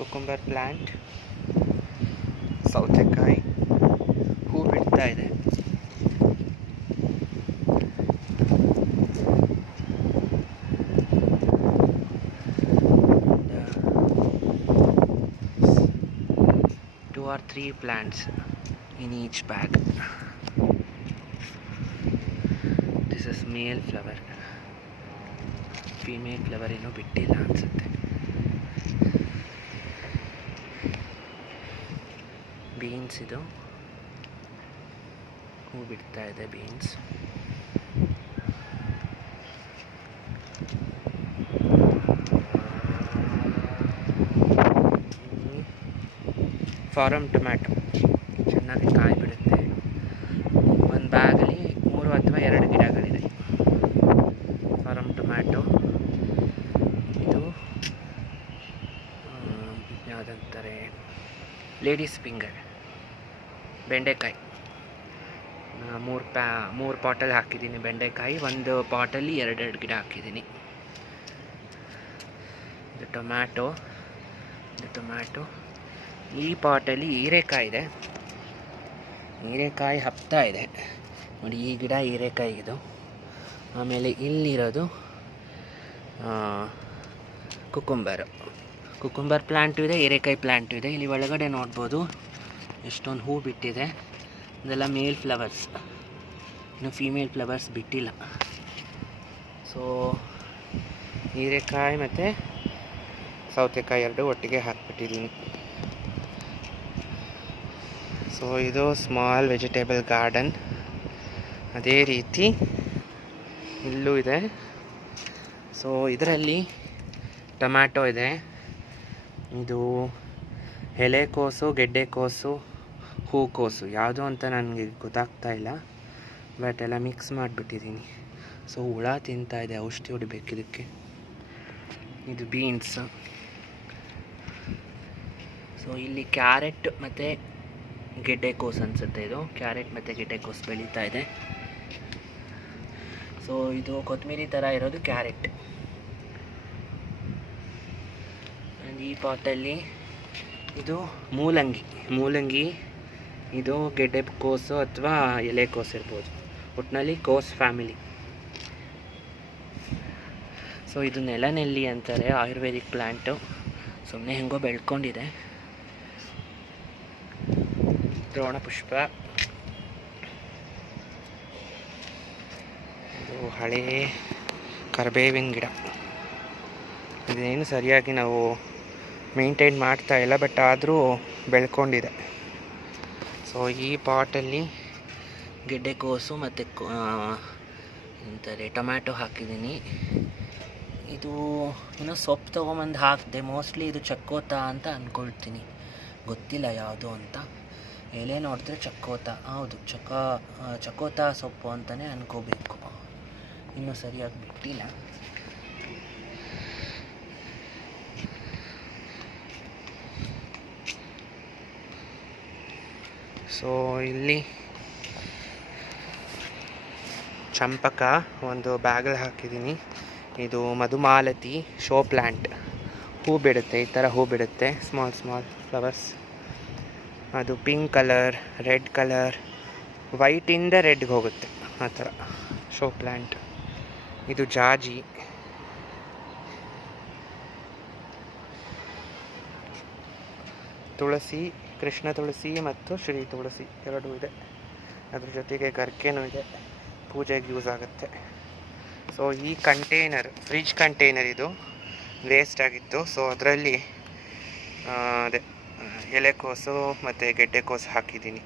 Cucumber plant, ಸೌತೆಕಾಯಿ ಹೂ ಬಿಡ್ತಾ ಇದೆ. Two or three plants in each bag. This is male flower. Female flower ಏನೂ ಬಿಟ್ಟಿಲ್ಲ ಅನಿಸುತ್ತೆ. ಬೀನ್ಸ್ ಇದು ಹೂ ಬಿಡ್ತಾ ಇದೆ. ಬೀನ್ಸ್ ಫಾರಮ್ ಟೊಮ್ಯಾಟೊ ಚೆನ್ನಾಗಿ ಕಾಯಿ ಬಿಡುತ್ತೆ. ಒಂದು ಬ್ಯಾಗಲ್ಲಿ 3 ಅಥವಾ 2 ಗಿಡಗಳಿದೆ. ಫಾರಮ್ ಟೊಮ್ಯಾಟೊ ಇದು ಯಾವುದಂತಾರೆ, ಲೇಡೀಸ್ ಫಿಂಗರ್. ಬೆಂಡೆಕಾಯಿ 3 ಪಾಟಲ್ಲಿ ಹಾಕಿದ್ದೀನಿ. ಬೆಂಡೆಕಾಯಿ ಒಂದು ಪಾಟಲ್ಲಿ 2 ಗಿಡ ಹಾಕಿದ್ದೀನಿ. ಇದು ಟೊಮ್ಯಾಟೊ. ಈ ಪಾಟಲ್ಲಿ ಹೀರೆಕಾಯಿ ಇದೆ. ಹೀರೆಕಾಯಿ ಹಬ್ತಾ ಇದೆ ನೋಡಿ. ಈ ಗಿಡ ಹೀರೆಕಾಯಿದು. ಆಮೇಲೆ ಇಲ್ಲಿರೋದು ಕುಕುಂಬರ್ ಪ್ಲ್ಯಾಂಟು ಇದೆ, ಹೀರೆಕಾಯಿ ಪ್ಲ್ಯಾಂಟು ಇದೆ. ಇಲ್ಲಿ ಒಳಗಡೆ ನೋಡ್ಬೋದು ಎಷ್ಟೊಂದು ಹೂ ಬಿಟ್ಟಿದೆ. ಇದೆಲ್ಲ ಮೇಲ್ ಫ್ಲವರ್ಸ್, ಇನ್ನು ಫೀಮೇಲ್ ಫ್ಲವರ್ಸ್ ಬಿಟ್ಟಿಲ್ಲ. ಸೊ ಹೀರೆಕಾಯಿ ಮತ್ತು ಸೌತೆಕಾಯಿ 2 ಒಟ್ಟಿಗೆ ಹಾಕ್ಬಿಟ್ಟಿದ್ದೀನಿ. ಸೊ ಇದು ಸ್ಮಾಲ್ ವೆಜಿಟೇಬಲ್ ಗಾರ್ಡನ್. ಅದೇ ರೀತಿ ಇಲ್ಲೂ ಇದೆ. ಸೊ ಇದರಲ್ಲಿ ಟೊಮ್ಯಾಟೊ ಇದೆ. ಇದು ಎಲೆಕೋಸು, ಗೆಡ್ಡೆಕೋಸು, ಹೂಕೋಸು ಯಾವುದು ಅಂತ ನನಗೆ ಗೊತ್ತಾಗ್ತಾ ಇಲ್ಲ. ಬಟ್ ಎಲ್ಲ ಮಿಕ್ಸ್ ಮಾಡಿಬಿಟ್ಟಿದ್ದೀನಿ. ಸೊ ಹುಳ ತಿಂತಾ ಇದೆ, ಔಷಧಿ ಹೊಡಿಬೇಕು ಇದಕ್ಕೆ. ಇದು ಬೀನ್ಸ್. ಸೊ ಇಲ್ಲಿ ಕ್ಯಾರೆಟ್ ಮತ್ತು ಗೆಡ್ಡೆಕೋಸು ಅನಿಸುತ್ತೆ. ಇದು ಕ್ಯಾರೆಟ್ ಮತ್ತು ಗೆಡ್ಡೆಕೋಸು ಬೆಳೀತಾ ಇದೆ. ಸೊ ಇದು ಕೊತ್ತಂಬರಿ ಥರ ಇರೋದು ಕ್ಯಾರೆಟ್. ಆ್ಯಂಡ್ ಈ ಪಾಟಲ್ಲಿ ಇದು ಮೂಲಂಗಿ. ಇದು ಗೆಡ್ಡೆಕೋಸು ಅಥವಾ ಎಲೆಕೋಸು ಇರ್ಬೋದು. ಒಟ್ಟಿನಲ್ಲಿ ಕೋಸ್ ಫ್ಯಾಮಿಲಿ. ಸೊ ಇದು ನೆಲನೆಲ್ಲಿ ಅಂತಾರೆ, ಆಯುರ್ವೇದಿಕ್ ಪ್ಲ್ಯಾಂಟು. ಸುಮ್ಮನೆ ಹೆಂಗೋ ಬೆಳ್ಕೊಂಡಿದೆ. ದ್ರೋಣ ಪುಷ್ಪ. ಇದು ಹಳೇ ಕರಿಬೇವಿನ ಗಿಡ. ಇದೇನು ಸರಿಯಾಗಿ ನಾವು ಮೇಂಟೈನ್ ಮಾಡ್ತಾ ಇಲ್ಲ, ಬಟ್ ಆದರೂ ಬೆಳ್ಕೊಂಡಿದೆ. ಸೊ ಈ ಪಾಟಲ್ಲಿ ಗೆಡ್ಡೆಕೋಸು ಮತ್ತು ಅಂತಾರೆ ಟೊಮ್ಯಾಟೊ ಹಾಕಿದ್ದೀನಿ. ಇದು ಇನ್ನೂ ಸೊಪ್ಪು ತೊಗೊಂಬಂದು ಹಾಕಿದೆ. ಮೋಸ್ಟ್ಲಿ ಇದು ಚಕ್ಕೋತ ಅಂತ ಅಂದ್ಕೊಳ್ತೀನಿ, ಗೊತ್ತಿಲ್ಲ ಯಾವುದು ಅಂತ. ಎಲೆ ನೋಡಿದ್ರೆ ಚಕ್ಕೋತ, ಹೌದು ಚಕ್ಕೋತ ಸೊಪ್ಪು ಅಂತಲೇ ಅನ್ಕೋಬೇಕು. ಇನ್ನೂ ಸರಿಯಾಗಿ ಬಿಟ್ಟಿಲ್ಲ. ಸೊ ಇಲ್ಲಿ ಚಂಪಕ ಒಂದು ಬ್ಯಾಗಲ್ಲಿ ಹಾಕಿದ್ದೀನಿ. ಇದು ಮಧುಮಾಲತಿ ಶೋ ಪ್ಲ್ಯಾಂಟ್. ಹೂ ಬಿಡುತ್ತೆ, ಈ ಥರ ಹೂ ಬಿಡುತ್ತೆ. Small flowers. ಅದು ಪಿಂಕ್ ಕಲರ್, ರೆಡ್ ಕಲರ್, ವೈಟಿಂದ ರೆಡ್ಗೆ ಹೋಗುತ್ತೆ ಆ ಥರ ಶೋ ಪ್ಲ್ಯಾಂಟ್. ಇದು ಜಾಜಿ. ತುಳಸಿ, ಕೃಷ್ಣ ತುಳಸಿ ಮತ್ತು ಶ್ರೀ ತುಳಸಿ 2 ಇದೆ. ಅದ್ರ ಜೊತೆಗೆ ಗರ್ಕೆನೂ ಇದೆ, ಪೂಜೆಗೆ ಯೂಸ್ ಆಗುತ್ತೆ. ಸೊ ಈ ಕಂಟೈನರ್, ಫ್ರಿಜ್ ಕಂಟೈನರ್ ಇದು ವೇಸ್ಟ್ ಆಗಿತ್ತು. ಸೊ ಅದರಲ್ಲಿ ಅದೇ ಎಲೆಕೋಸು ಮತ್ತು ಗೆಡ್ಡೆಕೋಸು ಹಾಕಿದ್ದೀನಿ.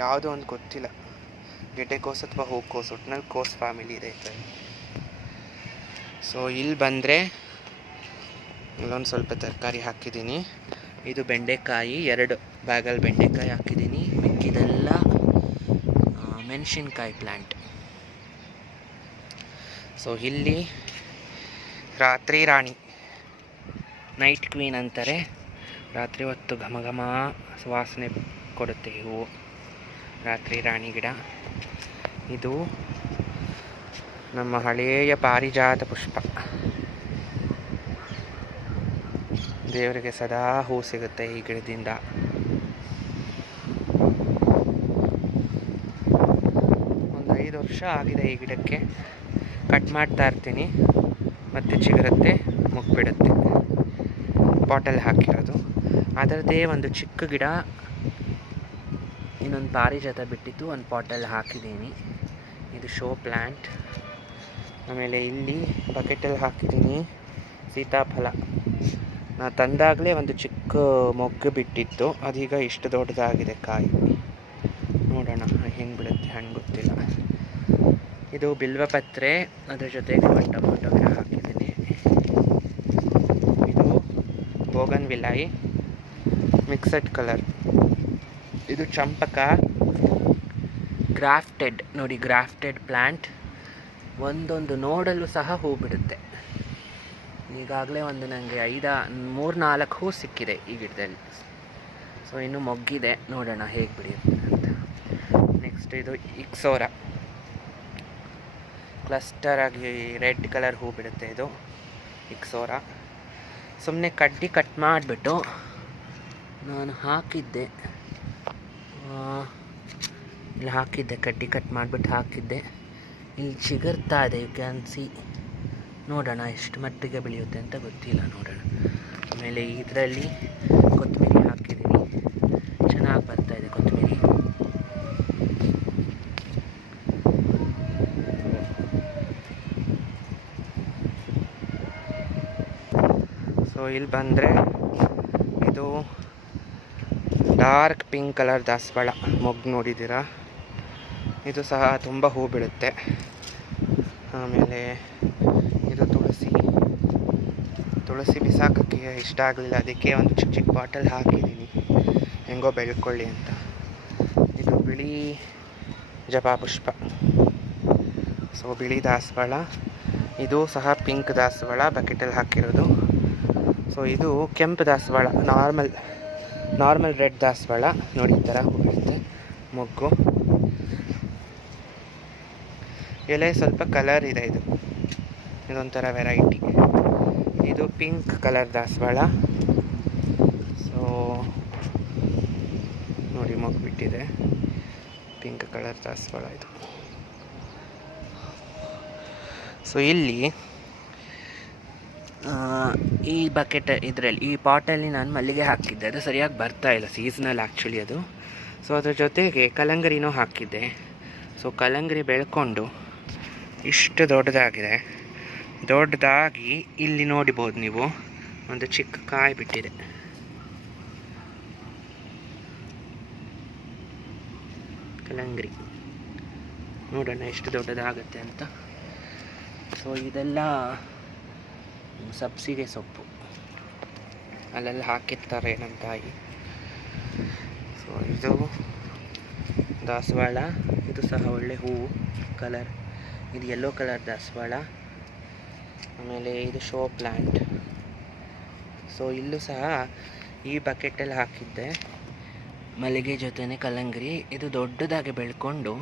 ಯಾವುದೋ ಒಂದು ಗೊತ್ತಿಲ್ಲ, ಗೆಡ್ಡೆಕೋಸು ಅಥವಾ ಹೂಕೋಸು, ಒಟ್ಟಿನಲ್ಲಿ ಕೋಸ್ ಫ್ಯಾಮಿಲಿ ಇದೆ ಇದರಲ್ಲಿ. ಸೊ ಇಲ್ಲಿ ಬಂದರೆ ಇಲ್ಲೊಂದು ಸ್ವಲ್ಪ ತರಕಾರಿ ಹಾಕಿದ್ದೀನಿ. ಇದು ಬೆಂಡೆಕಾಯಿ, 2 ಬ್ಯಾಗಲ್ಲಿ ಬೆಂಡೆಕಾಯಿ ಹಾಕಿದ್ದೀನಿ. ಮಿಕ್ಕಿದೆಲ್ಲ ಮೆಣಸಿನ್ಕಾಯಿ ಪ್ಲ್ಯಾಂಟ್. ಸೊ ಇಲ್ಲಿ ರಾತ್ರಿ ರಾಣಿ, ನೈಟ್ ಕ್ವೀನ್ ಅಂತಾರೆ. ರಾತ್ರಿ ಹೊತ್ತು ಘಮ ಘಮ ಸುವಾಸನೆ ಕೊಡುತ್ತೆ ಹೂವು. ರಾತ್ರಿ ರಾಣಿ ಗಿಡ. ಇದು ನಮ್ಮ ಹಳೆಯ ಪಾರಿಜಾತ ಪುಷ್ಪ. ದೇವರಿಗೆ ಸದಾ ಹೂ ಸಿಗುತ್ತೆ ಈ ಗಿಡದಿಂದ. ಒಂದು 5 ವರ್ಷ ಆಗಿದೆ ಈ ಗಿಡಕ್ಕೆ. ಕಟ್ ಮಾಡ್ತಾ ಇರ್ತೀನಿ, ಮತ್ತೆ ಚಿಗುರುತ್ತೆ, ಮುಗ್ಬಿಡುತ್ತೆ. ಪಾಟಲ್ಲಿ ಹಾಕಿರೋದು ಅದರದ್ದೇ ಒಂದು ಚಿಕ್ಕ ಗಿಡ, ಇನ್ನೊಂದು ಪಾರಿಜಾತ ಬಿಟ್ಟಿತ್ತು, ಒಂದು ಪಾಟಲ್ಲಿ ಹಾಕಿದ್ದೀನಿ. ಇದು ಶೋ ಪ್ಲ್ಯಾಂಟ್. ಆಮೇಲೆ ಇಲ್ಲಿ ಬಕೆಟಲ್ಲಿ ಹಾಕಿದ್ದೀನಿ ಸೀತಾಫಲ. ನಾನು ತಂದಾಗಲೇ ಒಂದು ಚಿಕ್ಕ ಮೊಗ್ಗು ಬಿಟ್ಟಿತ್ತು, ಅದೀಗ ಇಷ್ಟು ದೊಡ್ಡದಾಗಿದೆ ಕಾಯಿ. ನೋಡೋಣ ಹೆಂಗೆ ಬಿಡುತ್ತೆ, ಹಣ್ಣು ಗೊತ್ತಿಲ್ಲ. ಇದು ಬಿಲ್ವಪತ್ರೆ, ಅದ್ರ ಜೊತೆಗೆ ಟೊಮೊಟೊ ಗಿಡ ಹಾಕಿದ್ದೀನಿ. ಇದು ಬೋಗನ್ ವಿಲಾಯಿ ಮಿಕ್ಸಡ್ ಕಲರ್. ಇದು ಚಂಪಕ ಗ್ರಾಫ್ಟೆಡ್, ನೋಡಿ ಗ್ರಾಫ್ಟೆಡ್ ಪ್ಲ್ಯಾಂಟ್. ಒಂದೊಂದು ನೋಡಲು ಸಹ ಹೂ ಬಿಡುತ್ತೆ. ಈಗಾಗಲೇ ಒಂದು ನನಗೆ 3-4 ಹೂ ಸಿಕ್ಕಿದೆ ಈ ಗಿಡದಲ್ಲಿ. ಸೊ ಇನ್ನು ಮೊಗ್ಗಿದೆ, ನೋಡೋಣ ಹೇಗೆ ಬಿಡುತ್ತೆ ಅಂತ. ನೆಕ್ಸ್ಟ್ ಇದು ಇಕ್ಸೋರ, ಕ್ಲಸ್ಟರ್ ಆಗಿ ರೆಡ್ ಕಲರ್ ಹೂ ಬಿಡುತ್ತೆ. ಇದು ಇಕ್ಸೋರ. ಸುಮ್ಮನೆ ಕಡ್ಡಿ ಕಟ್ ಮಾಡಿಬಿಟ್ಟು ನಾನು ಹಾಕಿದ್ದೆ, ಇಲ್ಲಿ ಹಾಕಿದ್ದೆ, ಕಡ್ಡಿ ಕಟ್ ಮಾಡಿಬಿಟ್ಟು ಹಾಕಿದ್ದೆ. ಇಲ್ಲಿ ಚಿಗುರ್ತಾ ಇದೆ, ಯು ಕ್ಯಾನ್ ಸಿ. ನೋಡೋಣ ಎಷ್ಟು ಮಟ್ಟಿಗೆ ಬೆಳೆಯುತ್ತೆ ಅಂತ ಗೊತ್ತಿಲ್ಲ, ನೋಡೋಣ. ಆಮೇಲೆ ಇದರಲ್ಲಿ ಕೊತ್ತಂಬರಿ ಹಾಕಿದ್ದೀನಿ, ಚೆನ್ನಾಗಿ ಬರ್ತಾ ಇದೆ ಕೊತ್ತಂಬರಿ. ಸೊ ಇಲ್ಲಿ ಬಂದರೆ ಇದು ಡಾರ್ಕ್ ಪಿಂಕ್ ಕಲರ್ ದಾಸವಾಳ ಮೊಗ್ಗು ನೋಡಿದ್ದೀರಾ. ಇದು ಸಹ ತುಂಬ ಹೂ ಬಿಡುತ್ತೆ. ಆಮೇಲೆ ಇದು ತುಳಸಿ ಬಿಸಾಕೋಕ್ಕೆ ಇಷ್ಟ ಆಗಲಿಲ್ಲ, ಅದಕ್ಕೆ ಒಂದು ಚಿಕ್ಕ ಚಿಕ್ಕ ಬಾಟಲ್ ಹಾಕಿದ್ದೀನಿ, ಹೆಂಗೋ ಬೆಳ್ಕೊಳ್ಳಿ ಅಂತ. ಇದು ಬಿಳಿ ಜಪಾಪುಷ್ಪ, ಸೊ ಬಿಳಿ ದಾಸವಾಳ. ಇದು ಸಹ ಪಿಂಕ್ ದಾಸವಾಳ, ಬಕೆಟಲ್ಲಿ ಹಾಕಿರೋದು. ಸೊ ಇದು ಕೆಂಪು ದಾಸವಾಳ, ನಾರ್ಮಲ್ ರೆಡ್ ದಾಸವಾಳ. ನೋಡಿ ಈ ಥರ ಹೂ ಬಿಡುತ್ತೆ ಮೊಗ್ಗು. ಎಲೆ ಸ್ವಲ್ಪ ಕಲರ್ ಇದೆ, ಇದೊಂಥರ ವೆರೈಟಿ. ಇದು ಪಿಂಕ್ ಕಲರ್ ದಾಸವಾಳ. ಸೊ ನೋಡಿ ಮೊಗ್ಗು ಬಿಟ್ಟಿದೆ, ಪಿಂಕ್ ಕಲರ್ ದಾಸವಾಳ ಇದು. ಸೊ ಇಲ್ಲಿ ಈ ಬಕೆಟ್ ಇದರಲ್ಲಿ ಈ ಪಾಟಲ್ಲಿ ನಾನು ಮಲ್ಲಿಗೆ ಹಾಕಿದ್ದೆ, ಅದು ಸರಿಯಾಗಿ ಬರ್ತಾ ಇಲ್ಲ, ಸೀಸನಲ್ ಆ್ಯಕ್ಚುಲಿ ಅದು. ಸೊ ಅದ್ರ ಜೊತೆಗೆ ಕಲ್ಲಂಗರಿನೂ ಹಾಕಿದ್ದೆ. ಸೊ ಕಲ್ಲಂಗರಿ ಬೆಳ್ಕೊಂಡು ಇಷ್ಟು ದೊಡ್ಡದಾಗಿದೆ. ದೊಡ್ಡದಾಗಿ ಇಲ್ಲಿ ನೋಡ್ಬೋದು ನೀವು, ಒಂದು ಚಿಕ್ಕ ಕಾಯಿ ಬಿಟ್ಟಿದೆ. ಕಲ್ಲಂಗರಿ ನೋಡೋಣ ಎಷ್ಟು ದೊಡ್ಡದಾಗುತ್ತೆ ಅಂತ. ಸೊ ಇದೆಲ್ಲ ಸಬ್ಸಿಗೆ ಸೊಪ್ಪು, ಅಲ್ಲೆಲ್ಲ ಹಾಕಿರ್ತಾರೆ ನಮ್ಮ ತಾಯಿ. ಸೊ ಇದು ದಾಸವಾಳ, ಇದು ಸಹ ಒಳ್ಳೆ ಹೂವು ಕಲರ್. ಇದು ಯೆಲ್ಲೋ ಕಲರ್ ದಾಸವಾಳ. ಆಮೇಲೆ ಇದು ಶೋ ಪ್ಲ್ಯಾಂಟ್. ಸೊ ಇಲ್ಲೂ ಸಹ ಈ ಬಕೆಟಲ್ಲಿ ಹಾಕಿದ್ದೆ ಮಲ್ಲಿಗೆ ಜೊತೆನೆ ಕಲ್ಲಂಗರಿ. ಇದು ದೊಡ್ಡದಾಗಿ ಬೆಳ್ಕೊಂಡು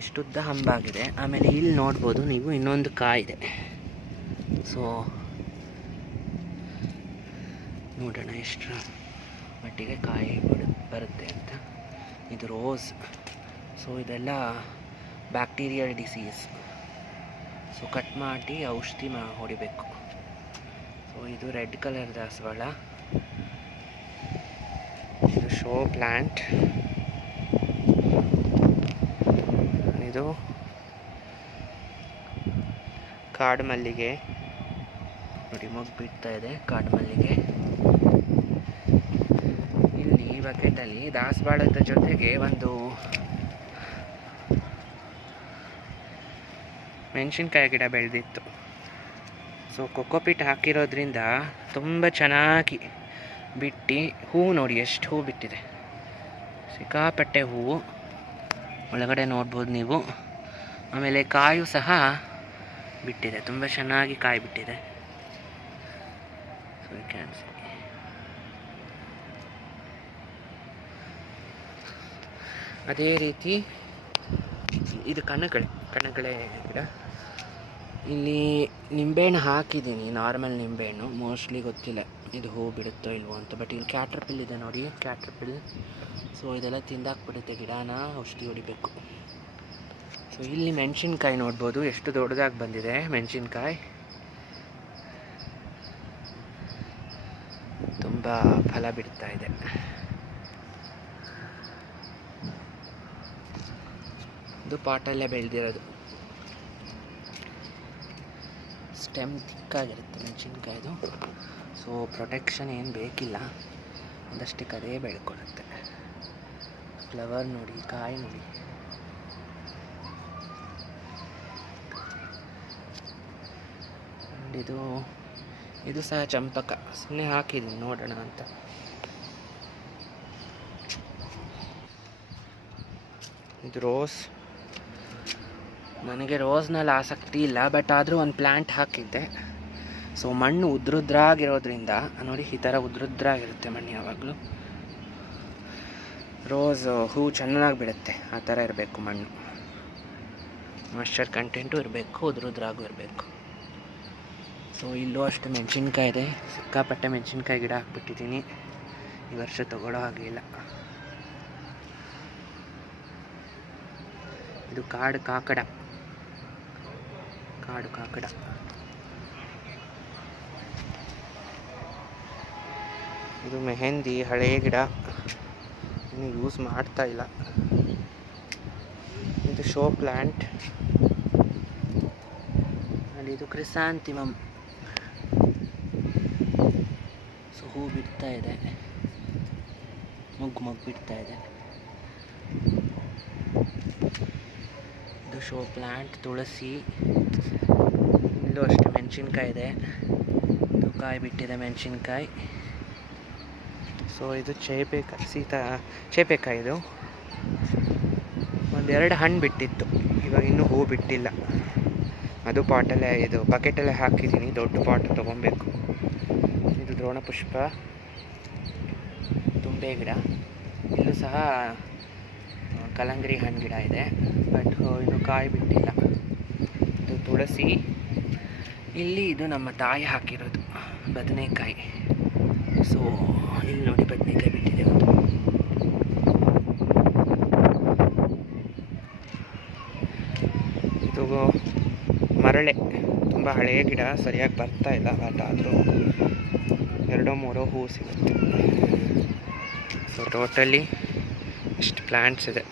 ಇಷ್ಟುದ್ದ ಹಂಬಾಗಿದೆ. ಆಮೇಲೆ ಇಲ್ಲಿ ನೋಡ್ಬೋದು ನೀವು, ಇನ್ನೊಂದು ಕಾಯಿದೆ. ಸೊ ನೋಡೋಣ ಎಷ್ಟು ಮಟ್ಟಿಗೆ ಕಾಯಿ ಬರುತ್ತೆ ಅಂತ. ಇದು ರೋಸ್. ಸೊ ಇದೆಲ್ಲ ಬ್ಯಾಕ್ಟೀರಿಯಲ್ ಡಿಸೀಸ್. ಸೊ ಕಟ್ ಮಾಡಿ ಔಷಧಿ ಹೊಡಿಬೇಕು. ಸೊ ಇದು ರೆಡ್ ಕಲರ್ ದಾಸವಾಳ. ಇದು ಶೋ ಪ್ಲ್ಯಾಂಟ್. ಇದು ಕಾಡು ಮಲ್ಲಿಗೆ, ನೋಡಿ ಮೊಗ್ಗು ಬಿಡ್ತಾ ಇದೆ ಕಾಡು ಮಲ್ಲಿಗೆ. ಇಲ್ಲಿ ಬಕೆಟಲ್ಲಿ ದಾಸವಾಳದ ಜೊತೆಗೆ ಒಂದು ಮೆಣಸಿನ್ಕಾಯಿ ಗಿಡ ಬೆಳೆದಿತ್ತು. ಸೊ ಕೊಕೋಪಿಟ್ ಹಾಕಿರೋದ್ರಿಂದ ತುಂಬ ಚೆನ್ನಾಗಿ ಬಿಟ್ಟು ಹೂ ನೋಡಿ ಎಷ್ಟು ಹೂ ಬಿಟ್ಟಿದೆ, ಸಿಕ್ಕಾಪಟ್ಟೆ ಹೂವು ಒಳಗಡೆ ನೋಡ್ಬೋದು ನೀವು. ಆಮೇಲೆ ಕಾಯು ಸಹ ಬಿಟ್ಟಿದೆ, ತುಂಬ ಚೆನ್ನಾಗಿ ಕಾಯಿ ಬಿಟ್ಟಿದೆ. So you can see. ಅದೇ ರೀತಿ ಇದು ಕಣಗಳೆ ಗಿಡ. ಇಲ್ಲಿ ನಿಂಬೆಹಣ್ಣು ಹಾಕಿದ್ದೀನಿ, ನಾರ್ಮಲ್ ನಿಂಬೆಹಣ್ಣು, ಮೋಸ್ಟ್ಲಿ ಗೊತ್ತಿಲ್ಲ ಇದು ಹೂ ಬಿಡುತ್ತೋ ಇಲ್ವೋ ಅಂತ. ಬಟ್ ಇಲ್ಲಿ ಕ್ಯಾಟ್ರಪಿಲ್ ಇದೆ ನೋಡಿ, ಕ್ಯಾಟ್ರಪಿಲ್. ಸೊ ಇದೆಲ್ಲ ತಿಂದಾಕ್ಬಿಡುತ್ತೆ ಗಿಡನ, ಔಷಧಿ ಹೊಡಿಬೇಕು. ಸೊ ಇಲ್ಲಿ ಮೆಣಸಿನ್ಕಾಯಿ ನೋಡ್ಬೋದು, ಎಷ್ಟು ದೊಡ್ಡದಾಗಿ ಬಂದಿದೆ ಮೆಣಸಿನ್ಕಾಯಿ. ತುಂಬ ಫಲ ಬಿಡ್ತಾ ಇದೆ. ಇದು ಪಾಟಲ್ಲೇ ಬೆಳೆದಿರೋದು. ಸ್ಟೆಮ್ ತಿಕ್ಕಾಗಿರುತ್ತೆ ಮೆಣಸಿನ್ಕಾಯ್ದು. ಸೊ ಪ್ರೊಟೆಕ್ಷನ್ ಏನು ಬೇಕಿಲ್ಲ, ಒಂದಷ್ಟಕ್ಕೆ ಅದೇ ಬೆಳ್ಕೊಳುತ್ತೆ. ಫ್ಲವರ್ ನೋಡಿ, ಕಾಯಿ ನೋಡಿ. ಇದು ಸಹ ಚಂಪಕ, ಸುಮ್ಮನೆ ಹಾಕಿದ್ದೀನಿ ನೋಡೋಣ ಅಂತ. ಇದು ರೋಸ್. ನನಗೆ ರೋಸ್ನಲ್ಲಿ ಆಸಕ್ತಿ ಇಲ್ಲ, ಬಟ್ ಆದರೂ ಒಂದು ಪ್ಲ್ಯಾಂಟ್ ಹಾಕಿದ್ದೆ. ಸೊ ಮಣ್ಣು ಉದ್ರುದ್ರಾಗಿರೋದ್ರಿಂದ ನೋಡಿ, ಈ ಥರ ಉದ್ರುದ್ರಾಗಿರುತ್ತೆ ಮಣ್ಣು ಯಾವಾಗಲೂ. ರೋಸ್ ಹೂ ಚೆನ್ನಾಗಿ ಬಿಡುತ್ತೆ, ಆ ಥರ ಇರಬೇಕು ಮಣ್ಣು. ಮಾಯ್ಶ್ಚರ್ ಕಂಟೆಂಟು ಇರಬೇಕು, ಉದ್ರುದ್ರಾಗೂ ಇರಬೇಕು. ಸೊ ಇಲ್ಲೂ ಅಷ್ಟು ಮೆಣಸಿನ್ಕಾಯಿ ಇದೆ, ಸಿಕ್ಕಾಪಟ್ಟೆ ಮೆಣಸಿನ್ಕಾಯಿ ಗಿಡ ಹಾಕ್ಬಿಟ್ಟಿದ್ದೀನಿ. ಈ ವರ್ಷ ತಗೊಳ್ಳೋ ಹಾಗೆ ಇಲ್ಲ. ಇದು ಕಾಡು ಕಾಕಡ. ಇದು ಮೆಹಂದಿ, ಹಳೆಯ ಗಿಡ, ಇನ್ನು ಯೂಸ್ ಮಾಡ್ತಾ ಇಲ್ಲ. ಇದು ಶೋ ಪ್ಲ್ಯಾಂಟ್. ಅಲ್ಲಿ ಇದು ಕ್ರಿಸಾಂತಿಮಮ್. ಸೊ ಹೂ ಬಿಡ್ತಾ ಇದೆ, ಮೊಗ್ಗು ಬಿಡ್ತಾ ಇದೆ. ಇದು ಶೋ ಪ್ಲ್ಯಾಂಟ್, ತುಳಸಿ. ಇಲ್ಲೂ ಅಷ್ಟೇ ಮೆಣಸಿನ್ಕಾಯಿ ಇದೆ, ಇದು ಕಾಯಿ ಬಿಟ್ಟಿದೆ ಮೆಣಸಿನ್ಕಾಯಿ. ಸೊ ಇದು ಚೇಪೆಕಾಯಿ. ಇದು ಒಂದೆರಡು ಹಣ್ಣು ಬಿಟ್ಟಿತ್ತು, ಇವಾಗ ಇನ್ನೂ ಹೂ ಬಿಟ್ಟಿಲ್ಲ. ಅದು ಪಾಟಲ್ಲೇ, ಇದು ಬಕೆಟಲ್ಲೇ ಹಾಕಿದ್ದೀನಿ, ದೊಡ್ಡ ಪಾಟ್ ತೊಗೊಬೇಕು. ಇದು ದ್ರೋಣ ಪುಷ್ಪ, ತುಂಬೆ ಗಿಡ. ಇಲ್ಲೂ ಸಹ ಕಲಂಗರಿ ಹಣ್ಣು ಗಿಡ ಇದೆ, ಬಟ್ ಇನ್ನು ಕಾಯಿ ಬಿಟ್ಟಿಲ್ಲ. ಇದು ತುಳಸಿ. ಇಲ್ಲಿ ಇದು ನಮ್ಮ ತಾಯಿ ಹಾಕಿರೋದು ಬದನೆಕಾಯಿ. ಸೊ ಇಲ್ಲಿ ನೋಡಿ ಬದನೆಕಾಯಿ ಬಿಟ್ಟಿದೆ ಒಂದು. ಇದು ಮರಳೆ, ತುಂಬ ಹಳೆಯ ಗಿಡ, ಸರಿಯಾಗಿ ಬರ್ತಾ ಇಲ್ಲ, ಬಟ್ ಆದರೂ 2-3 ಹೂ ಸಿಗುತ್ತೆ. ಸೊ ಟೋಟಲಿ ಇಷ್ಟು ಪ್ಲ್ಯಾಂಟ್ಸ್ ಇದೆ.